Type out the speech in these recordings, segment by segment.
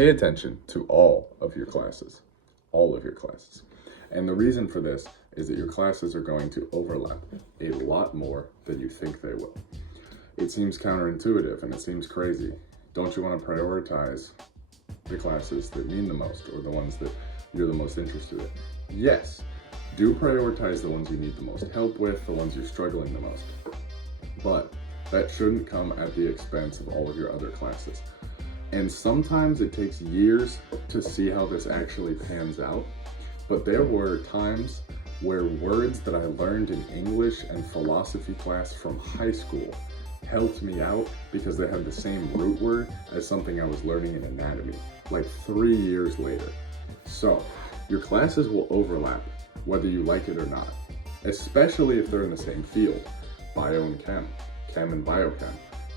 pay attention to all of your classes. All of your classes. And the reason for this is that your classes are going to overlap a lot more than you think they will. It seems counterintuitive and it seems crazy. Don't you want to prioritize the classes that mean the most, or the ones that you're the most interested in? Yes, do prioritize the ones you need the most help with, the ones you're struggling the most. But that shouldn't come at the expense of all of your other classes. And sometimes it takes years to see how this actually pans out. But there were times where words that I learned in English and philosophy class from high school helped me out because they had the same root word as something I was learning in anatomy, like 3 years later. So your classes will overlap whether you like it or not, especially if they're in the same field. Bio and chem, chem and biochem,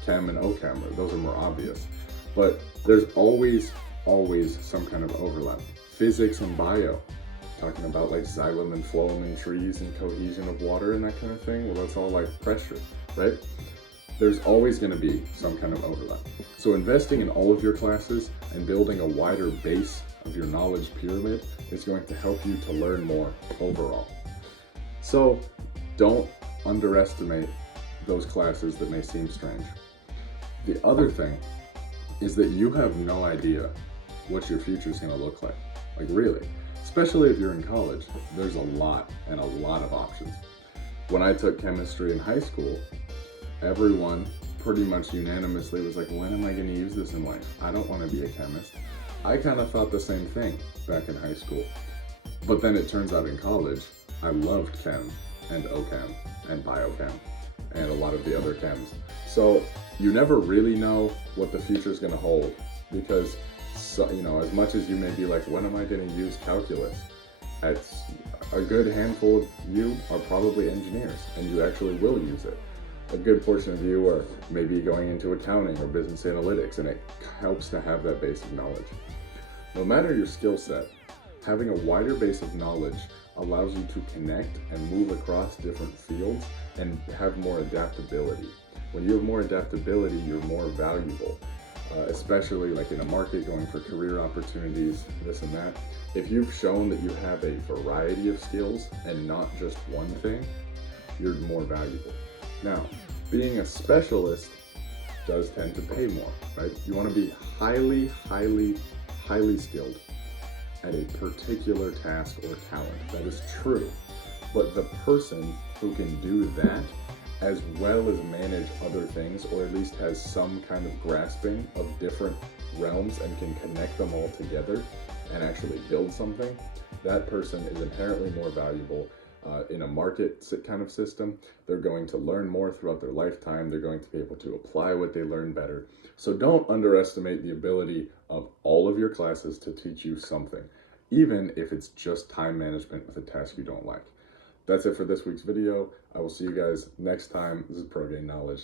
chem and OChem, those are more obvious. But there's always some kind of overlap. Physics and bio, talking about like xylem and phloem in trees and cohesion of water and that kind of thing. Well, that's all like pressure, right? There's always going to be some kind of overlap. So investing in all of your classes and building a wider base of your knowledge pyramid is going to help you to learn more overall. So don't underestimate those classes that may seem strange. The other thing is that you have no idea what your future is going to look like. Like really, especially if you're in college, there's a lot of options. When I took chemistry in high school, everyone pretty much unanimously was like, when am I going to use this in life? I don't want to be a chemist. I kind of thought the same thing back in high school. But then it turns out in college, I loved chem and OChem and biochem and a lot of the other chems. So you never really know what the future is going to hold, because as much as you may be like, when am I going to use calculus? It's a good handful of you are probably engineers and you actually will use it. A good portion of you are maybe going into accounting or business analytics, and it helps to have that base of knowledge. No matter your skill set, having a wider base of knowledge allows you to connect and move across different fields and have more adaptability. When you have more adaptability, you're more valuable, especially like in a market going for career opportunities, this and that. If you've shown that you have a variety of skills and not just one thing, you're more valuable. Now, being a specialist does tend to pay more, right? You want to be highly skilled at a particular task or talent. That is true. But the person who can do that, as well as manage other things, or at least has some kind of grasping of different realms and can connect them all together and actually build something, that person is inherently more valuable. In a market kind of system, they're going to learn more throughout their lifetime. They're going to be able to apply what they learn better. So don't underestimate the ability of all of your classes to teach you something, even if it's just time management with a task you don't like. That's it for this week's video. I will see you guys next time. This is Pro Gain Knowledge.